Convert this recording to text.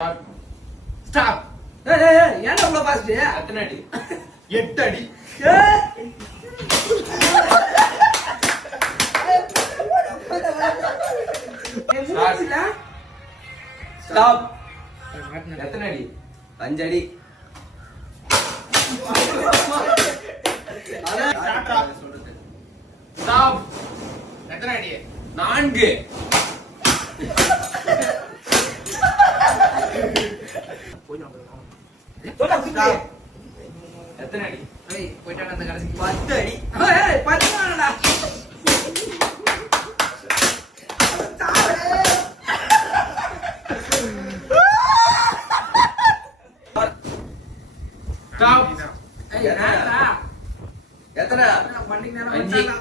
Stop. ஏன்டா இவ்வளவு fast? எத்தனை அடி? 8 அடி. ஸ்டாப். எத்தனை அடி? 5 அடி. ஸ்டாப். எத்தனை அடி? 4. எத்தனை அடி? போயிட்டாங்க அந்த கடைசிக்கு 10 அடி. 10 தானடா. ஸ்டாப். ஏய் என்னடா? எத்தனை? பண்டிகை நேரம் 5. வந்தாடா.